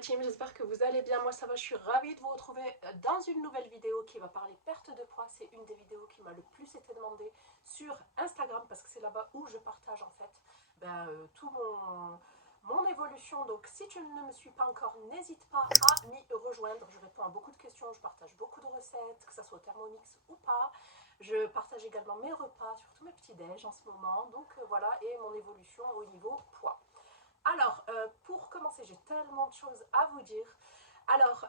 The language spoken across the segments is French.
la team, j'espère que vous allez bien. Moi ça va, je suis ravie de vous retrouver dans une nouvelle vidéo qui va parler perte de poids. C'est une des vidéos qui m'a le plus été demandée sur Instagram parce que c'est là-bas où je partage en fait tout mon évolution. Donc si tu ne me suis pas encore, n'hésite pas à m'y rejoindre. Je réponds à beaucoup de questions, je partage beaucoup de recettes, que ce soit au Thermomix ou pas. Je partage également mes repas, surtout mes petits déj en ce moment. Donc voilà, et mon évolution au niveau poids. Alors, pour commencer, j'ai tellement de choses à vous dire. Alors,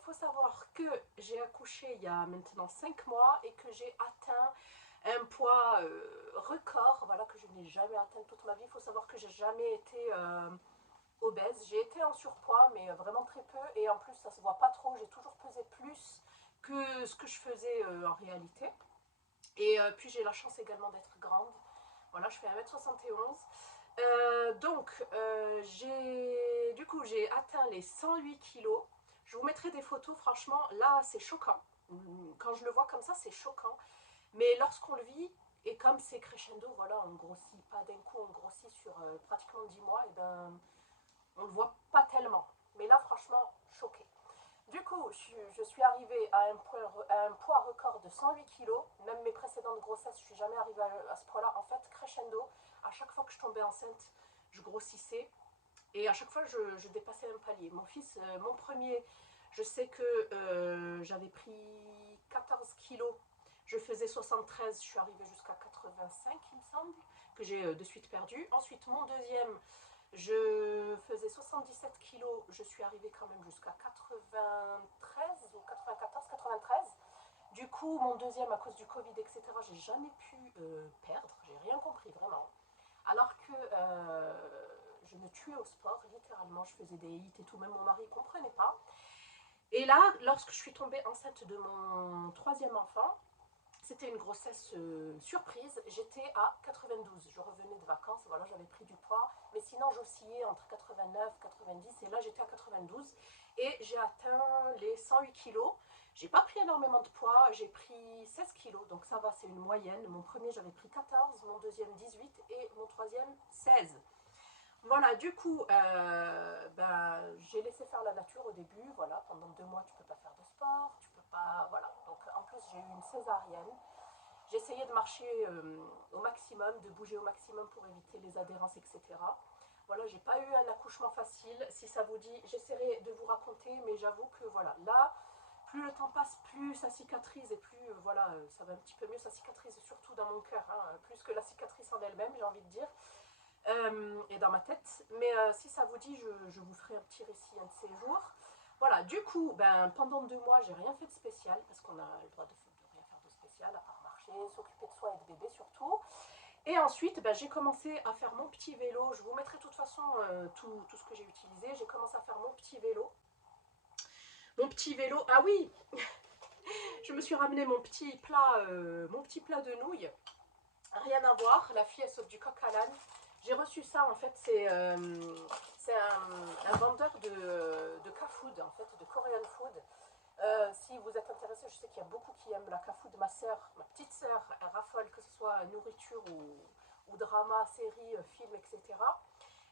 faut savoir que j'ai accouché il y a maintenant 5 mois et que j'ai atteint un poids record, voilà, que je n'ai jamais atteint toute ma vie. Il faut savoir que j'ai jamais été obèse. J'ai été en surpoids, mais vraiment très peu. Et en plus, ça se voit pas trop. J'ai toujours pesé plus que ce que je faisais en réalité. Et puis, j'ai la chance également d'être grande. Voilà, je fais 1m71. Du coup, j'ai atteint les 108 kilos. Je vous mettrai des photos, franchement, là, c'est choquant. Quand je le vois comme ça, c'est choquant. Mais lorsqu'on le vit, et comme c'est crescendo, voilà, on grossit pas d'un coup, on grossit sur pratiquement 10 mois, et ben, on le voit pas tellement. Mais là, franchement, choqué. Du coup, je suis arrivée à un poids record de 108 kilos. Même mes précédentes grossesses, je ne suis jamais arrivée à ce poids-là. En fait, crescendo, à chaque fois que je tombais enceinte, je grossissais. Et à chaque fois, je dépassais un palier. Mon fils, mon premier, je sais que j'avais pris 14 kilos. Je faisais 73, je suis arrivée jusqu'à 85, il me semble, que j'ai de suite perdu. Ensuite, mon deuxième, je faisais 77 kilos, je suis arrivée quand même jusqu'à 93 ou 94, 93. Du coup, mon deuxième, à cause du Covid, etc., j'ai jamais pu perdre, j'ai rien compris vraiment. Alors que je me tuais au sport, littéralement, je faisais des hits et tout, même mon mari ne comprenait pas. Et là, lorsque je suis tombée enceinte de mon troisième enfant, c'était une grossesse surprise. J'étais à 92. Je revenais de vacances. Voilà, j'avais pris du poids. Mais sinon, j'oscillais entre 89 et 90. Et là, j'étais à 92. Et j'ai atteint les 108 kilos. J'ai pas pris énormément de poids. J'ai pris 16 kilos. Donc ça va, c'est une moyenne. Mon premier, j'avais pris 14. Mon deuxième, 18. Et mon troisième, 16. Voilà, du coup, j'ai laissé faire la nature au début. Voilà, pendant 2 mois, tu peux pas faire de sport, tu peux pas, voilà. Donc, en plus, j'ai eu une césarienne. J'essayais de marcher au maximum, de bouger au maximum pour éviter les adhérences, etc. Voilà, j'ai pas eu un accouchement facile. Si ça vous dit, j'essaierai de vous raconter, mais j'avoue que voilà, là, plus le temps passe, plus ça cicatrise et plus, voilà, ça va un petit peu mieux. Ça cicatrise surtout dans mon cœur, hein, plus que la cicatrice en elle-même, j'ai envie de dire. Et dans ma tête. Mais si ça vous dit, je vous ferai un petit récit un de ces jours. Voilà, du coup, pendant 2 mois, j'ai rien fait de spécial, parce qu'on a le droit de rien faire de spécial, à part marcher, s'occuper de soi et de bébé surtout. Et ensuite, j'ai commencé à faire mon petit vélo. Je vous mettrai de toute façon tout ce que j'ai utilisé. J'ai commencé à faire mon petit vélo. Mon petit vélo, ah oui, je me suis ramené mon petit plat de nouilles. Rien à voir, la fille elle saute du coq à l'âne. J'ai reçu ça en fait, c'est un vendeur de K-food, en fait, de Korean food. Si vous êtes intéressé, je sais qu'il y a beaucoup qui aiment la K-food. Ma petite sœur, elle raffole, que ce soit nourriture ou drama, série, film, etc.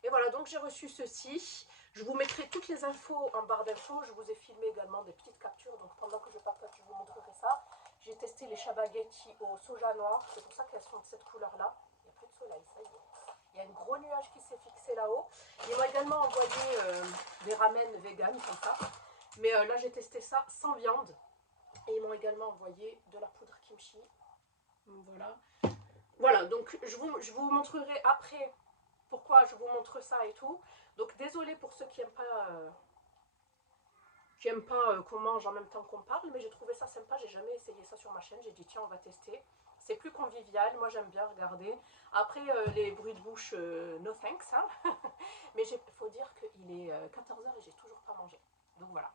Et voilà, donc j'ai reçu ceci. Je vous mettrai toutes les infos en barre d'infos. Je vous ai filmé également des petites captures, donc pendant que je papote, je vous montrerai ça. J'ai testé les spaghettis au soja noir, c'est pour ça qu'elles sont de cette couleur-là. Il n'y a plus de soleil, ça y est. Il y a un gros nuage qui s'est fixé là-haut. Ils m'ont également envoyé des ramen vegan comme ça. Mais là, j'ai testé ça sans viande. Et ils m'ont également envoyé de la poudre kimchi. Voilà. Voilà, donc je vous montrerai après pourquoi je vous montre ça et tout. Donc désolée pour ceux qui n'aiment pas qu'on mange en même temps qu'on parle, mais j'ai trouvé ça sympa, j'ai jamais essayé ça sur ma chaîne, j'ai dit tiens on va tester. C'est plus convivial, moi j'aime bien regarder. Après les bruits de bouche, no thanks, hein. Mais il faut dire qu'il est 14 h et j'ai toujours pas mangé. Donc voilà.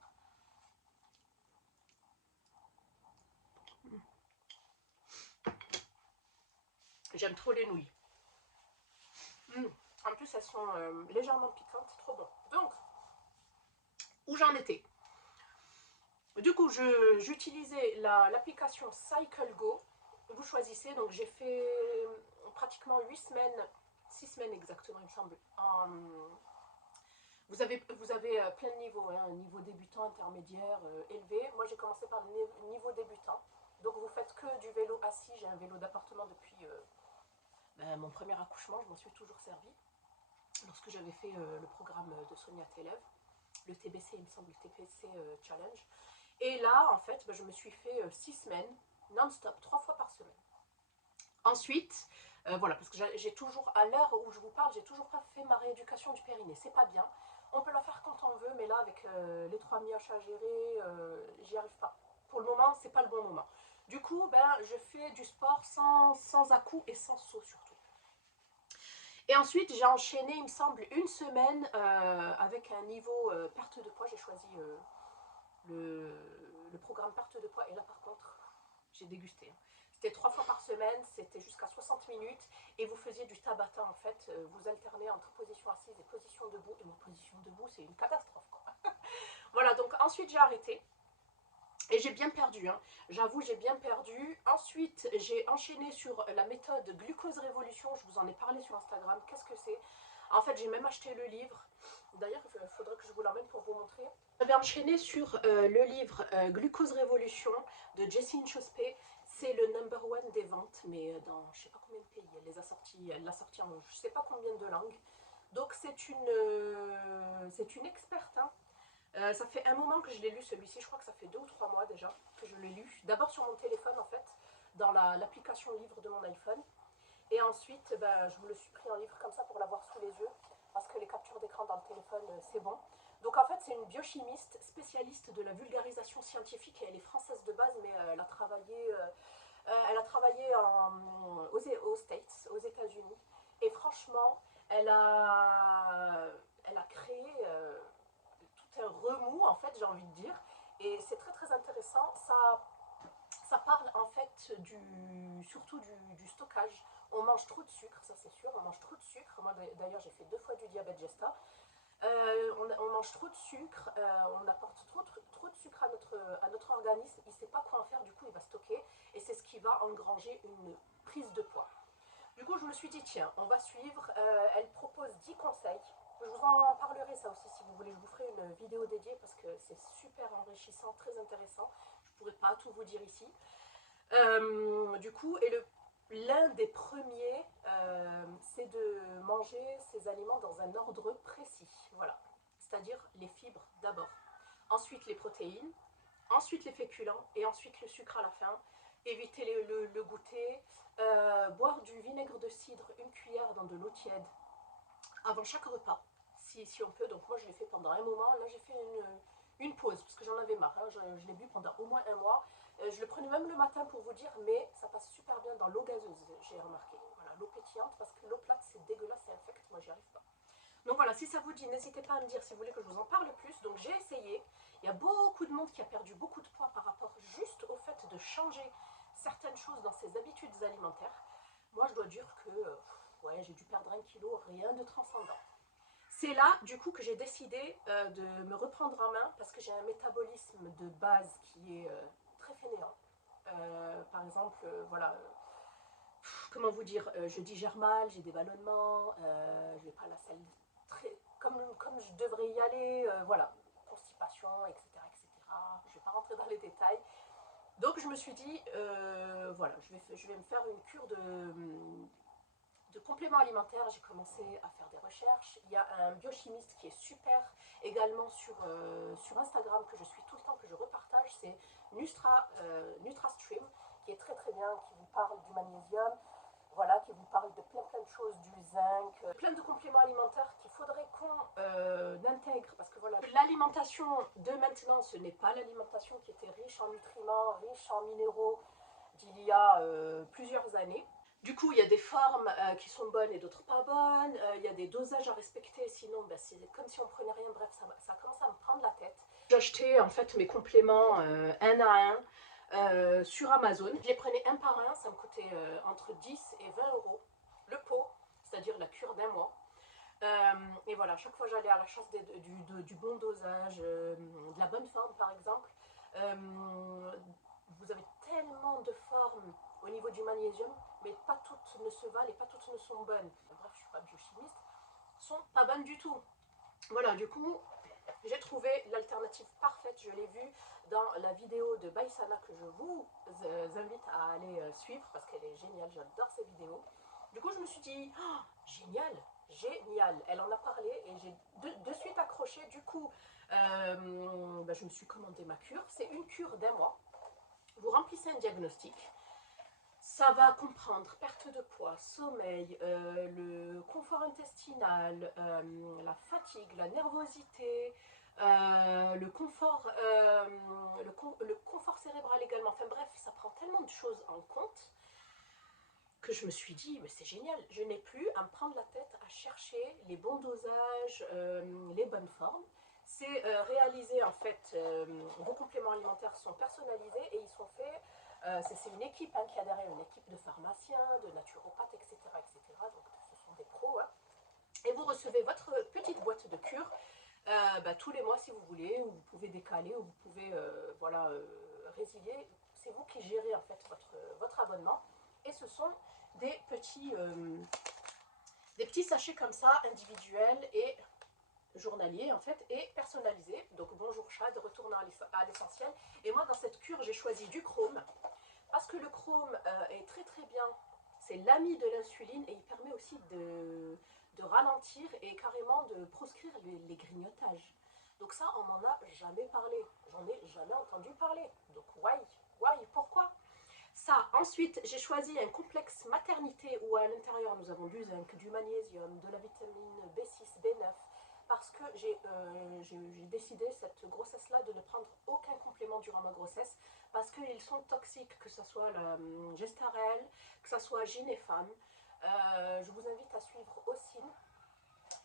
J'aime trop les nouilles. En plus elles sont légèrement piquantes, trop bon. Donc, où j'en étais? Du coup, j'utilisais l'application CycleGo. Vous choisissez, donc j'ai fait pratiquement 8 semaines, 6 semaines exactement, il me semble. vous avez plein de niveaux, hein, niveau débutant, intermédiaire, élevé. Moi, j'ai commencé par le niveau débutant. Donc, vous faites que du vélo assis. J'ai un vélo d'appartement depuis mon premier accouchement. Je m'en suis toujours servi. Lorsque j'avais fait le programme de Sonia Telev, le TBC, il me semble, le TBC Challenge. Et là, en fait, je me suis fait 6 semaines, non-stop, 3 fois par semaine. Ensuite, voilà, parce que j'ai toujours, à l'heure où je vous parle, j'ai toujours pas fait ma rééducation du périnée. C'est pas bien. On peut la faire quand on veut, mais là, avec les 3 mioches à gérer, j'y arrive pas. Pour le moment, c'est pas le bon moment. Du coup, je fais du sport sans à-coups et sans saut surtout. Et ensuite, j'ai enchaîné, il me semble, une semaine avec un niveau perte de poids. J'ai choisi le programme perte de poids. Et là, par contre, j'ai dégusté. Hein. C'était 3 fois par semaine, c'était jusqu'à 60 minutes. Et vous faisiez du tabata, en fait. Vous alternez entre position assise et position debout. Et ma position debout, c'est une catastrophe, quoi. Voilà, donc ensuite, j'ai arrêté. Et j'ai bien perdu, hein. J'avoue, j'ai bien perdu. Ensuite, j'ai enchaîné sur la méthode Glucose Révolution. Je vous en ai parlé sur Instagram. Qu'est-ce que c'est? En fait, j'ai même acheté le livre. D'ailleurs, il faudrait que je vous l'emmène pour vous montrer. J'avais enchaîné sur le livre Glucose Révolution de Jessie Chospé. C'est le #1 des ventes, mais dans je ne sais pas combien de pays. Elle l'a sorti en je ne sais pas combien de langues. Donc, c'est une experte, hein. Ça fait un moment que je l'ai lu celui-ci, je crois que ça fait 2 ou 3 mois déjà que je l'ai lu. D'abord sur mon téléphone en fait, dans l'application livre de mon iPhone. Et ensuite, je me le suis pris en livre comme ça pour l'avoir sous les yeux, parce que les captures d'écran dans le téléphone, c'est bon. Donc en fait, c'est une biochimiste spécialiste de la vulgarisation scientifique, et elle est française de base, mais elle a travaillé aux States, aux États-Unis. Et franchement, elle a créé tout un remous, en fait, j'ai envie de dire. Et c'est très très intéressant. Ça parle en fait surtout du stockage. On mange trop de sucre, ça c'est sûr, on mange trop de sucre. Moi d'ailleurs j'ai fait 2 fois du diabète gesta. On mange trop de sucre, on apporte trop de sucre à notre organisme, il ne sait pas quoi en faire, du coup il va stocker et c'est ce qui va engranger une prise de poids. Du coup je me suis dit tiens, on va suivre, elle propose 10 conseils. Je vous en parlerai ça aussi si vous voulez, je vous ferai une vidéo dédiée parce que c'est super enrichissant, très intéressant. Je ne pourrais pas tout vous dire ici. Du coup, et l'un des premiers, c'est de manger ces aliments dans un ordre précis. Voilà. C'est-à-dire les fibres d'abord. Ensuite les protéines, ensuite les féculents et ensuite le sucre à la fin. Éviter le goûter. Boire du vinaigre de cidre, une cuillère dans de l'eau tiède avant chaque repas, si on peut. Donc moi je l'ai fait pendant un moment. Là j'ai fait une pause parce que j'en avais marre. Hein. Je l'ai bu pendant au moins un mois. Je le prenais même le matin pour vous dire, mais ça passe super bien dans l'eau gazeuse, j'ai remarqué. Voilà, l'eau pétillante, parce que l'eau plate c'est dégueulasse, c'est infect, moi j'y arrive pas. Donc voilà, si ça vous dit, n'hésitez pas à me dire si vous voulez que je vous en parle plus. Donc j'ai essayé. Il y a beaucoup de monde qui a perdu beaucoup de poids par rapport juste au fait de changer certaines choses dans ses habitudes alimentaires. Moi je dois dire que ouais, j'ai dû perdre 1 kilo, rien de transcendant. C'est là, du coup, que j'ai décidé de me reprendre en main parce que j'ai un métabolisme de base qui est très fainéant. Par exemple, voilà, comment vous dire, je digère mal, j'ai des ballonnements, je vais pas à la salle comme je devrais y aller, voilà, constipation, etc., etc. Je vais pas rentrer dans les détails. Donc je me suis dit, voilà, je vais me faire une cure de compléments alimentaires. J'ai commencé à faire des recherches. Il y a un biochimiste qui est super également sur Instagram que je suis tout le temps, que je repartage, c'est NutraStream, qui est très très bien, qui vous parle du magnésium, voilà, qui vous parle de plein de choses, du zinc, plein de compléments alimentaires qu'il faudrait qu'on intègre, parce que voilà, l'alimentation de maintenant, ce n'est pas l'alimentation qui était riche en nutriments, riche en minéraux d'il y a plusieurs années. Du coup, il y a des formes qui sont bonnes et d'autres pas bonnes. Il y a des dosages à respecter, sinon c'est comme si on prenait rien. Bref, ça commence à me prendre la tête. J'ai acheté en fait mes compléments un à un sur Amazon. Je les prenais un par un, ça me coûtait entre 10 et 20 euros le pot, c'est-à-dire la cure d'un mois. Et voilà, chaque fois j'allais à la chasse du bon dosage, de la bonne forme par exemple. Vous avez tellement de formes au niveau du magnésium, mais pas toutes ne se valent et pas toutes ne sont bonnes. Bref, je ne suis pas biochimiste, sont pas bonnes du tout. Voilà, du coup, j'ai trouvé l'alternative parfaite. Je l'ai vue dans la vidéo de Baïsana que je vous invite à aller suivre parce qu'elle est géniale. J'adore ces vidéos. Du coup, je me suis dit, oh, génial, génial. Elle en a parlé et j'ai de suite accroché. Du coup, je me suis commandé ma cure. C'est une cure d'un mois. Vous remplissez un diagnostic. Ça va comprendre perte de poids, sommeil, le confort intestinal, la fatigue, la nervosité, le confort cérébral également. Enfin bref, ça prend tellement de choses en compte que je me suis dit, mais c'est génial, je n'ai plus à me prendre la tête à chercher les bons dosages, les bonnes formes. C'est réalisé en fait, vos compléments alimentaires sont personnalisés et ils sont faits, c'est une équipe hein, qui a derrière, une équipe de pharmaciens, de naturopathes, etc. etc. Donc ce sont des pros. Hein. Et vous recevez votre petite boîte de cure tous les mois si vous voulez, ou vous pouvez décaler, ou vous pouvez résilier. C'est vous qui gérez en fait votre abonnement. Et ce sont des petits sachets comme ça, individuels et journaliers en fait, et personnalisés. Donc bonjour Chad, retournant à l'essentiel. Et moi dans cette cure, j'ai choisi du chrome, parce que le chrome est très très bien. C'est l'ami de l'insuline et il permet aussi de ralentir et carrément de proscrire les grignotages. Donc ça, on m'en a jamais parlé. J'en ai jamais entendu parler. Donc why, pourquoi ça, ensuite, j'ai choisi un complexe maternité où à l'intérieur nous avons du zinc, du magnésium, de la vitamine B6, B9, parce que j'ai décidé cette grossesse-là de ne prendre aucun complément durant ma grossesse, parce qu'ils sont toxiques, que ce soit la Gestarel, que ce soit Ginefam. Je vous invite à suivre Ossine,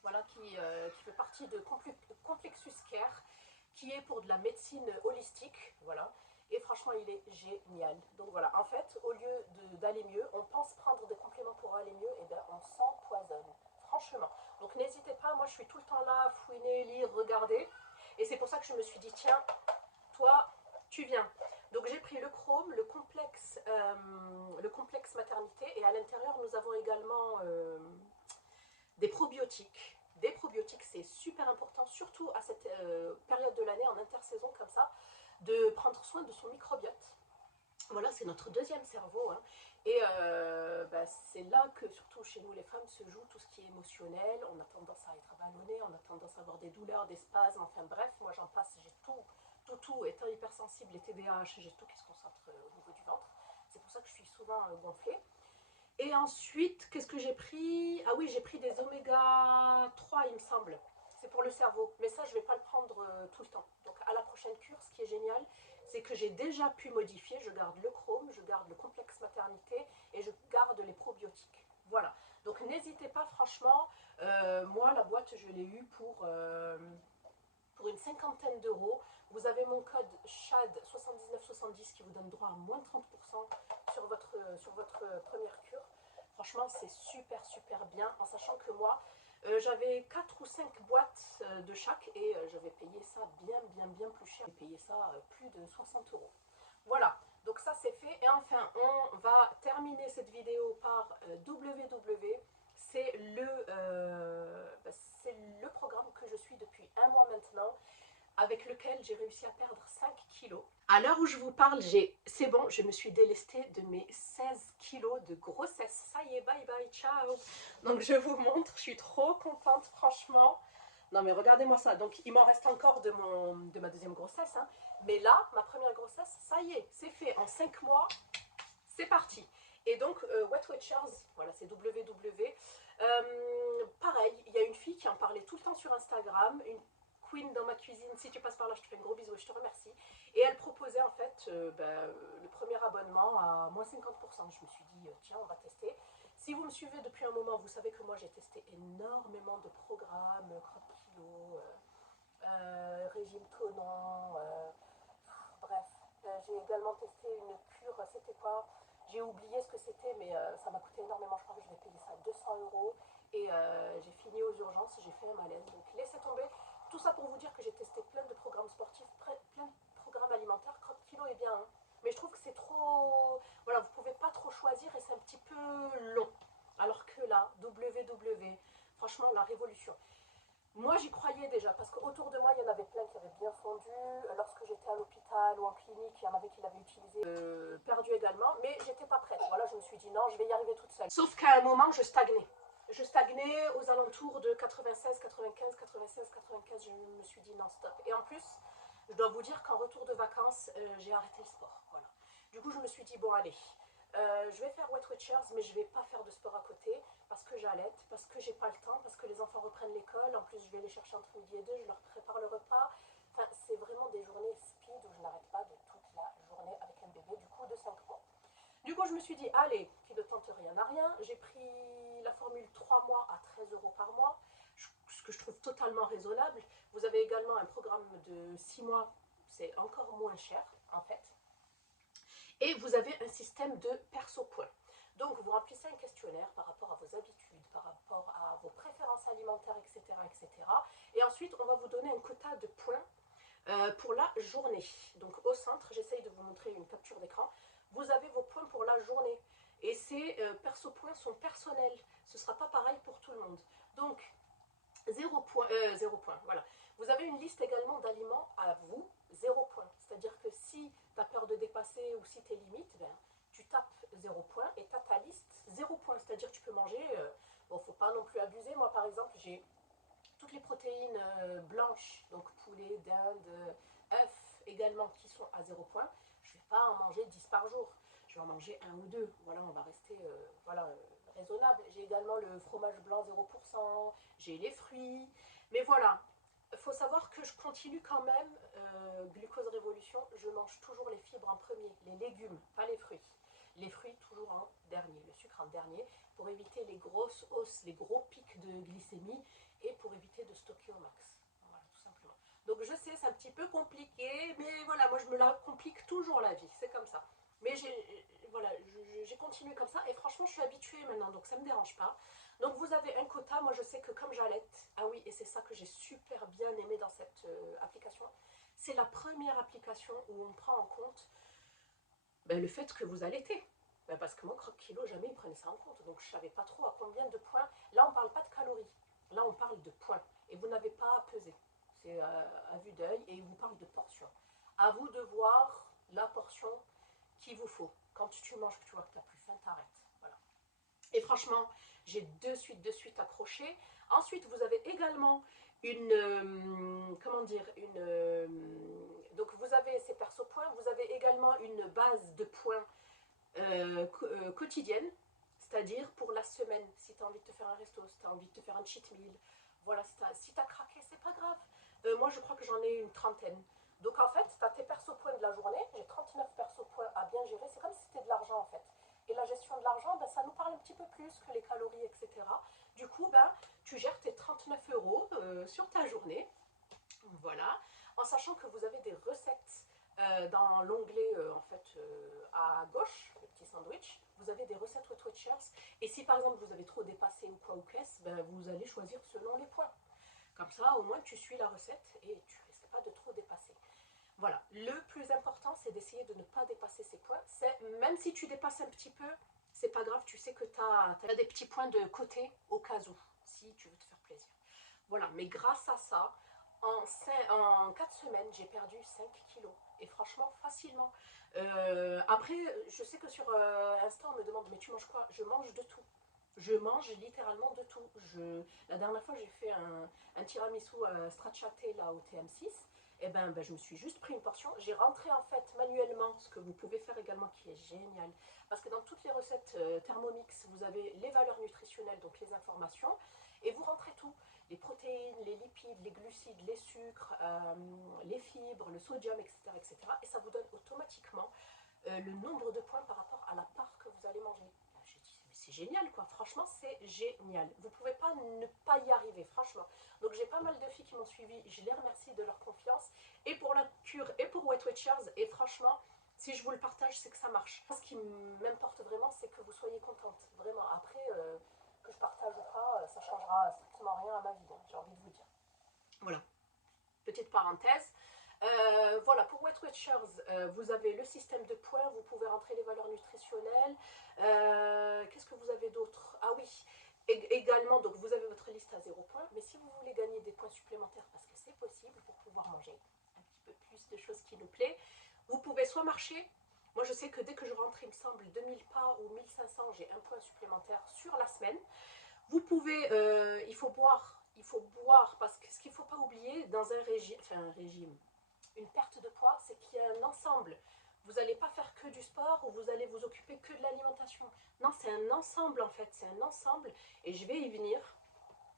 voilà, qui fait partie de Complexus Care, qui est pour de la médecine holistique, voilà. Et franchement, il est génial. Donc voilà, en fait, au lieu d'aller mieux, on pense prendre des compléments pour aller mieux, et bien on s'empoisonne, franchement. Donc n'hésitez pas, moi je suis tout le temps là, à fouiner, lire, regarder. Et c'est pour ça que je me suis dit, tiens, toi, tu viens. Donc j'ai pris le chrome, le complexe maternité, et à l'intérieur nous avons également des probiotiques. Des probiotiques, c'est super important, surtout à cette période de l'année, en intersaison comme ça, de prendre soin de son microbiote. Voilà, c'est notre deuxième cerveau. Hein. Et c'est là que, surtout chez nous les femmes, se joue tout ce qui est émotionnel. On a tendance à être ballonné, on a tendance à avoir des douleurs, des spasmes, enfin bref, moi j'en passe, j'ai tout. Étant hypersensible et TDAH, j'ai tout qui se concentre au niveau du ventre. C'est pour ça que je suis souvent gonflée. Et ensuite, qu'est-ce que j'ai pris? Ah oui, j'ai pris des oméga 3, il me semble. C'est pour le cerveau. Mais ça, je ne vais pas le prendre tout le temps. Donc à la prochaine cure, ce qui est génial, c'est que j'ai déjà pu modifier. Je garde le chrome, je garde le complexe maternité et je garde les probiotiques. Voilà. Donc n'hésitez pas, franchement. Moi, la boîte, je l'ai eue pour une cinquantaine d'euros. Vous avez mon code CHAD7970 qui vous donne droit à moins 30% sur votre première cure. Franchement, c'est super bien, en sachant que moi, j'avais 4 ou 5 boîtes de chaque et j'avais payé ça bien plus cher. J'ai payé ça plus de 60 euros. Voilà, donc ça c'est fait. Et enfin, on va terminer cette vidéo par WW. C'est le programme que je suis depuis un mois maintenant, avec lequel j'ai réussi à perdre 5 kilos. À l'heure où je vous parle, c'est bon, je me suis délestée de mes 16 kilos de grossesse. Ça y est, bye bye, ciao. Donc je vous montre, je suis trop contente, franchement. Non mais regardez-moi ça. Donc il m'en reste encore de ma deuxième grossesse. Hein. Mais là, ma première grossesse, ça y est, c'est fait. En 5 mois, c'est parti. Et donc, Wet Watchers, voilà, c'est WW. Pareil, il y a une fille qui en parlait tout le temps sur Instagram, une queen dans ma cuisine. Si tu passes par là, je te fais un gros bisou et je te remercie. Et elle proposait en fait le premier abonnement à moins 50%. Je me suis dit, tiens, on va tester. Si vous me suivez depuis un moment, vous savez que moi j'ai testé énormément de programmes, crop kilo, régime tonant, bref. J'ai également testé une cure, c'était quoi? J'ai oublié ce que c'était, mais ça m'a coûté énormément. Je crois que je vais payer ça 200 euros. Et j'ai fini aux urgences, j'ai fait un malaise. Donc laissez tomber. Tout ça pour vous dire que j'ai testé plein de programmes sportifs, plein de programmes alimentaires. Crop kilo est bien, hein. Mais je trouve que c'est trop... Voilà, vous pouvez pas trop choisir et c'est un petit peu long. Alors que là, WW, franchement, la révolution. Moi, j'y croyais déjà, parce qu'autour de moi, il y en avait plein qui avaient bien fondu. Lorsque j'étais à l'hôpital ou en clinique, il y en avait qui l'avaient utilisé, perdu également, mais j'étais pas prête. Voilà, je me suis dit non, je vais y arriver toute seule. Sauf qu'à un moment, je stagnais. Je stagnais aux alentours de 96, 95, 96, 95. Je me suis dit non, stop. Et en plus, je dois vous dire qu'en retour de vacances, j'ai arrêté le sport. Voilà. Du coup, je me suis dit, bon, allez, je vais faire Weight Watchers, mais je ne vais pas faire de sport à côté parce que j'allaite, parce que j'ai pas le temps, parce que les enfants reprennent l'école. En plus, je vais les chercher entre midi et deux, je leur prépare le repas. Enfin, c'est vraiment des journées speed où je n'arrête pas de toute la journée avec un bébé, du coup, de 5 mois. Du coup, je me suis dit, allez, qui ne tente rien n'a rien. J'ai pris la formule 3 mois à 13 € par mois, ce que je trouve totalement raisonnable. Vous avez également un programme de 6 mois, c'est encore moins cher, en fait. Et vous avez un système de perso-points. Donc, vous remplissez un questionnaire par rapport à vos habitudes, par rapport à vos préférences alimentaires, etc., etc. Et ensuite, on va vous donner un quota de points pour la journée. Donc, au centre, j'essaye de vous montrer une capture d'écran. Vous avez vos points pour la journée. Et ces perso-points sont personnels. Ce ne sera pas pareil pour tout le monde. Donc, 0 point, voilà. Vous avez une liste également d'aliments à vous, 0 point. C'est-à-dire que si tu as peur de dépasser ou si tu es limite, ben, tu tapes 0 point et tu as ta liste 0 point. C'est-à-dire que tu peux manger, bon, faut pas non plus abuser. Moi, par exemple, j'ai toutes les protéines blanches, donc poulet, dinde, œufs également, qui sont à 0 point. Je ne vais pas en manger 10 par jour. Je vais en manger un ou deux. Voilà, on va rester voilà, raisonnable. J'ai également le fromage blanc 0%, j'ai les fruits. Mais voilà, il faut savoir que je continue quand même, glucose révolution, je mange toujours les fibres en premier, les légumes, pas les fruits. Les fruits toujours en dernier, le sucre en dernier, pour éviter les grosses hausses, les gros pics de glycémie et pour éviter de stocker au max. Voilà, tout simplement. Donc je sais, c'est un petit peu compliqué, mais voilà, moi je me la complique toujours la vie, c'est comme ça. Mais voilà, j'ai continué comme ça et franchement je suis habituée maintenant, donc ça ne me dérange pas. Donc vous avez un quota, moi je sais que comme j'allaite, ah oui, et c'est ça que j'ai super bien aimé dans cette application, c'est la première application où on prend en compte le fait que vous allaitez. Parce que moi, Croque Kilo, jamais il prenait ça en compte. Donc je ne savais pas trop à combien de points. Là, on ne parle pas de calories. Là, on parle de points. Et vous n'avez pas à peser. C'est à vue d'œil et il vous parle de portions. À vous de voir la portion qu'il vous faut. Quand tu manges, que tu vois que tu n'as plus faim, t'arrêtes. Voilà. Et franchement, j'ai de suite accroché. Ensuite, vous avez également une, comment dire, donc vous avez ces perso points, vous avez également une base de points quotidienne, c'est-à-dire pour la semaine, si tu as envie de te faire un resto, si tu as envie de te faire un cheat meal, voilà, si tu as craqué, c'est pas grave. Moi, je crois que j'en ai une trentaine. Donc en fait, tu as tes perso points de la journée, j'ai 39 perso points à bien gérer, c'est comme si c'était de l'argent en fait. Et la gestion de l'argent, ben, ça nous parle un petit peu plus que les calories, etc. Du coup, ben, tu gères tes 39 € sur ta journée, voilà, en sachant que vous avez des recettes dans l'onglet en fait à gauche, le petit sandwich, vous avez des recettes Weight Watchers. Et si par exemple vous avez trop dépassé ou quoi ou qu'est-ce, ben, vous allez choisir selon les points. Comme ça, au moins tu suis la recette et tu ne risques pas de trop dépasser. Voilà, le plus important c'est d'essayer de ne pas dépasser ces points. Même si tu dépasses un petit peu, c'est pas grave, tu sais que tu as des petits points de côté au cas où, si tu veux te faire plaisir. Voilà, mais grâce à ça, en 4 semaines, j'ai perdu 5 kilos. Et franchement, facilement. Après, je sais que sur Insta, on me demande, mais tu manges quoi? Je mange de tout. Je mange littéralement de tout. La dernière fois, j'ai fait un tiramisu stracciatella là au TM6. Et ben, je me suis juste pris une portion. J'ai rentré en fait manuellement ce que vous pouvez faire également, qui est génial. Parce que dans toutes les recettes Thermomix, vous avez les valeurs nutritionnelles, donc les informations, et vous rentrez tout les protéines, les lipides, les glucides, les sucres, les fibres, le sodium, etc., etc. Et ça vous donne automatiquement le nombre de points par rapport à la part que vous allez manger. J'ai dit, mais c'est génial quoi, franchement c'est génial. Vous ne pouvez pas ne pas y arriver, franchement. Donc j'ai pas mal de filles qui m'ont suivi, je les remercie de leur confiance, et pour la cure et pour Weight Watchers, et franchement, si je vous le partage, c'est que ça marche. Ce qui m'importe vraiment, c'est que vous soyez contente, vraiment. Après, que je partage ou pas, ça changera strictement rien à ma vie, hein, j'ai envie de vous dire. Voilà, petite parenthèse. Voilà, pour Weight Watchers, vous avez le système de points, vous pouvez rentrer les valeurs nutritionnelles. Qu'est-ce que vous avez d'autre? Ah oui, Également, donc vous avez votre liste à 0 points, mais si vous voulez gagner des points supplémentaires, parce que c'est possible pour pouvoir manger un petit peu plus de choses qui nous plaît, vous pouvez soit marcher. Moi, je sais que dès que je rentre, il me semble, 2000 pas ou 1500, j'ai un point supplémentaire sur la semaine. Vous pouvez, il faut boire, parce que ce qu'il ne faut pas oublier dans un régime, une perte de poids, c'est qu'il y a un ensemble. Vous n'allez pas faire que du sport ou vous allez vous occuper que de l'alimentation. Non, c'est un ensemble en fait, c'est un ensemble et je vais y venir.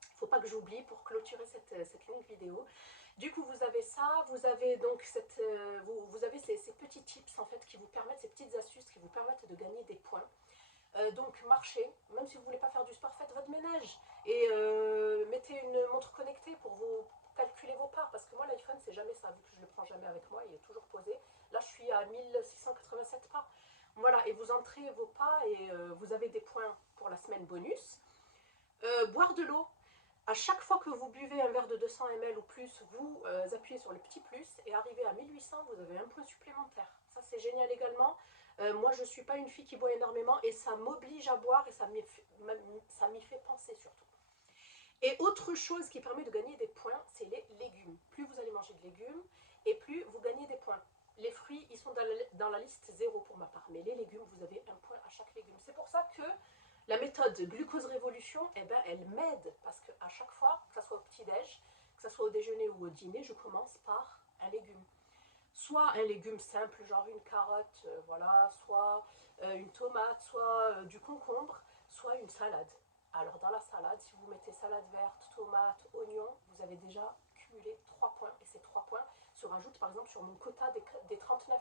Il ne faut pas que j'oublie pour clôturer cette longue vidéo. Du coup, vous avez ça, vous avez donc vous avez ces petits tips en fait qui vous permettent, ces petites astuces qui vous permettent de gagner des points. Donc marchez, même si vous ne voulez pas faire du sport, faites votre ménage et mettez une montre connectée pour vous calculer vos pas, parce que moi l'iPhone c'est jamais ça, vu que je ne le prends jamais avec moi, il est toujours posé. Là je suis à 1687 pas. Voilà, et vous entrez vos pas et vous avez des points pour la semaine bonus. Boire de l'eau. À chaque fois que vous buvez un verre de 200 ml ou plus, vous appuyez sur le petit plus et arrivé à 1800, vous avez un point supplémentaire. Ça, c'est génial également. Moi, je ne suis pas une fille qui boit énormément et ça m'oblige à boire et ça m'y fait penser surtout. Et autre chose qui permet de gagner des points, c'est les légumes. Plus vous allez manger de légumes et plus vous gagnez des points. Les fruits, ils sont dans la liste 0 pour ma part, mais les légumes, vous avez un point à chaque légume. C'est pour ça que la méthode glucose révolution, eh ben, elle m'aide parce qu'à chaque fois, que ce soit au petit-déj, que ce soit au déjeuner ou au dîner, je commence par un légume. Soit un légume simple, genre une carotte, voilà, soit une tomate, soit du concombre, soit une salade. Alors dans la salade, si vous mettez salade verte, tomate, oignon, vous avez déjà cumulé 3 points. Et ces 3 points se rajoutent par exemple sur mon quota des 39.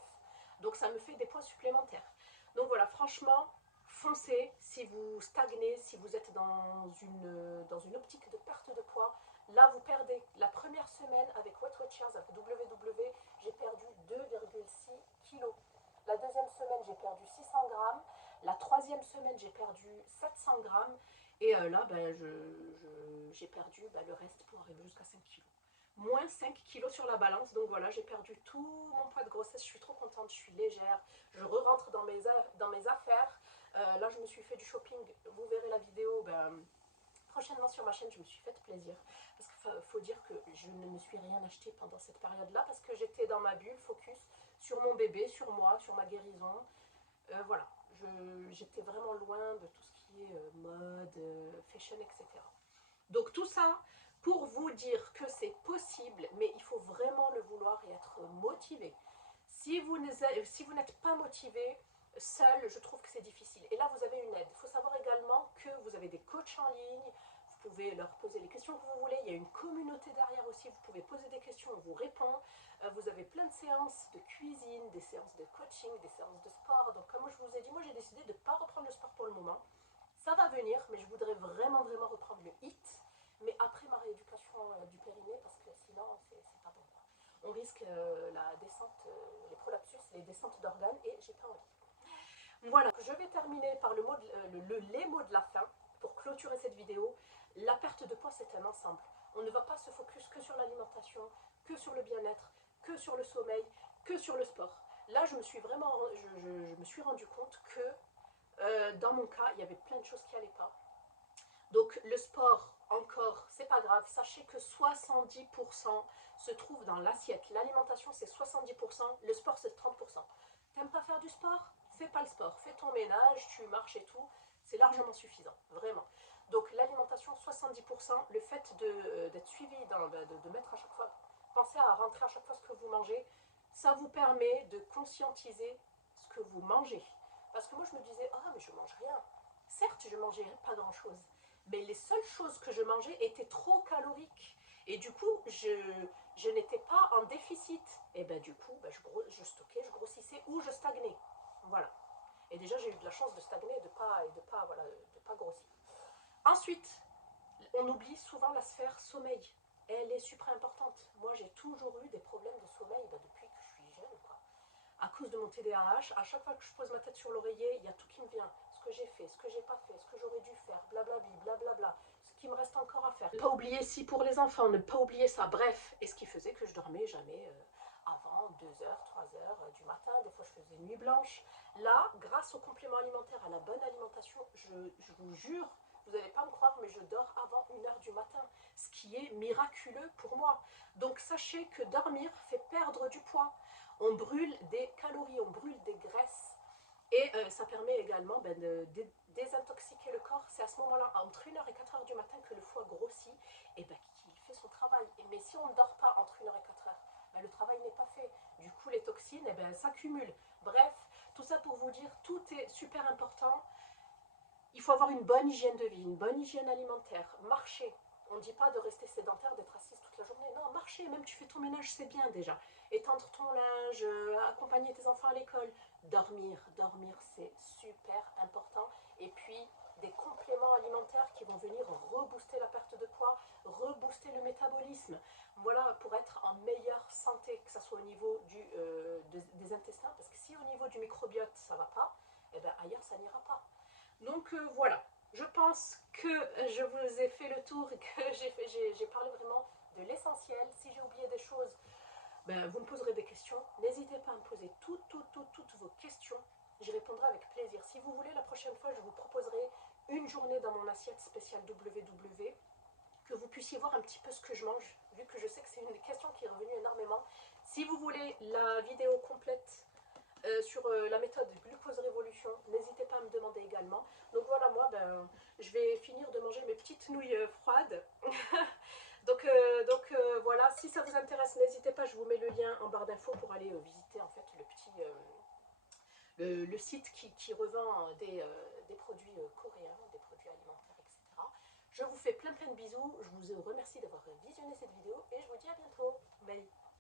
Donc ça me fait des points supplémentaires. Donc voilà, franchement, foncez si vous stagnez, si vous êtes dans une optique de perte de poids. Là, vous perdez. La première semaine avec Weight Watchers, avec WW, j'ai perdu 2,6 kg. La deuxième semaine, j'ai perdu 600 grammes. La troisième semaine, j'ai perdu 700 grammes. Et là, ben, j'ai perdu le reste pour arriver jusqu'à 5 kg. Moins 5 kg sur la balance. Donc voilà, j'ai perdu tout mon poids de grossesse. Je suis trop contente, je suis légère. Je re-rentre dans mes affaires. Là, je me suis fait du shopping. Vous verrez la vidéo. Prochainement sur ma chaîne, je me suis fait plaisir. Parce qu'il faut dire que je ne me suis rien acheté pendant cette période-là parce que j'étais dans ma bulle, focus sur mon bébé, sur moi, sur ma guérison. Voilà, j'étais vraiment loin de tout ce qui est mode, fashion, etc. Donc tout ça pour vous dire que c'est possible, mais il faut vraiment le vouloir et être motivé. Si vous n'êtes pas motivé, seul, je trouve que c'est difficile. Et là, vous avez une aide. Il faut savoir également que vous avez des coachs en ligne. Vous pouvez leur poser les questions que vous voulez. Il y a une communauté derrière aussi. Vous pouvez poser des questions, on vous répond. Vous avez plein de séances de cuisine, des séances de coaching, des séances de sport. Donc comme je vous ai dit, moi j'ai décidé de ne pas reprendre le sport pour le moment. Ça va venir, mais je voudrais vraiment, vraiment reprendre le HIIT. Mais après ma rééducation du périnée, parce que sinon, c'est pas bon. On risque la descente, les prolapsus, les descentes d'organes, et j'ai pas envie. Voilà, je vais terminer par les mots de la fin pour clôturer cette vidéo. La perte de poids, c'est un ensemble. On ne va pas se focus que sur l'alimentation, que sur le bien-être, que sur le sommeil, que sur le sport. Là, je me suis rendu compte que dans mon cas, il y avait plein de choses qui n'allaient pas. Donc le sport, encore, c'est pas grave. Sachez que 70% se trouve dans l'assiette. L'alimentation, c'est 70%, le sport, c'est 30%. T'aimes pas faire du sport? Fais pas le sport. Fais ton ménage, tu marches et tout. C'est largement suffisant, vraiment. Donc l'alimentation, 70%. Le fait d'être suivi, de mettre à chaque fois, pensez à rentrer à chaque fois ce que vous mangez, ça vous permet de conscientiser ce que vous mangez. Parce que moi, je me disais, ah, mais je mange rien. Certes, je mangeais pas grand-chose, mais les seules choses que je mangeais étaient trop caloriques. Et du coup, je n'étais pas en déficit. Et ben du coup, je stockais, je grossissais ou je stagnais. Voilà. Et déjà, j'ai eu de la chance de stagner et de pas grossir. Ensuite, on oublie souvent la sphère sommeil. Elle est super importante. Moi, j'ai toujours eu des problèmes de sommeil depuis que je suis jeune, quoi. À cause de mon TDAH, à chaque fois que je pose ma tête sur l'oreiller, il y a tout qui me vient. Ce que j'ai fait, ce que j'ai pas fait, ce que j'aurais dû faire, blablabli, blablabla, ce qui me reste encore à faire. Ne pas oublier si pour les enfants, ne pas oublier ça, bref. Et ce qui faisait que je dormais jamais avant 2h, 3h du matin, des fois je faisais nuit blanche. Là, grâce aux compléments alimentaires, à la bonne alimentation, je vous jure Vous n'allez pas me croire, mais je dors avant 1 h du matin, ce qui est miraculeux pour moi. Donc sachez que dormir fait perdre du poids. On brûle des calories, on brûle des graisses. Et ça permet également de désintoxiquer le corps. C'est à ce moment-là, entre 1 h et 4 h du matin, que le foie grossit et qu'il fait son travail. Mais si on ne dort pas entre 1 h et 4 h, le travail n'est pas fait. Du coup, les toxines s'accumulent. Bref, tout ça pour vous dire, tout est super important. Il faut avoir une bonne hygiène de vie, une bonne hygiène alimentaire, marcher. On ne dit pas de rester sédentaire, d'être assise toute la journée. Non, marcher, même tu fais ton ménage, c'est bien déjà. Étendre ton linge, accompagner tes enfants à l'école. Dormir, dormir, c'est super important. Et puis, des compléments alimentaires qui vont venir rebooster la perte de poids, rebooster le métabolisme. Voilà, pour être en meilleure santé, que ce soit au niveau des intestins. Parce que si au niveau du microbiote, ça ne va pas, ailleurs, ça n'ira pas. Donc voilà, je pense que je vous ai fait le tour et que j'ai parlé vraiment de l'essentiel. Si j'ai oublié des choses, vous me poserez des questions. N'hésitez pas à me poser toutes vos questions. J'y répondrai avec plaisir. Si vous voulez, la prochaine fois, je vous proposerai une journée dans mon assiette spéciale WW, que vous puissiez voir un petit peu ce que je mange, vu que je sais que c'est une question qui est revenue énormément. Si vous voulez la vidéo complète sur la méthode Glucose Révolution, n'hésitez pas à me demander également. Donc voilà, moi, je vais finir de manger mes petites nouilles froides. donc voilà, si ça vous intéresse, n'hésitez pas, je vous mets le lien en barre d'infos pour aller visiter en fait le site qui revend des produits coréens, des produits alimentaires, etc. Je vous fais plein de bisous, je vous remercie d'avoir visionné cette vidéo et je vous dis à bientôt. Bye.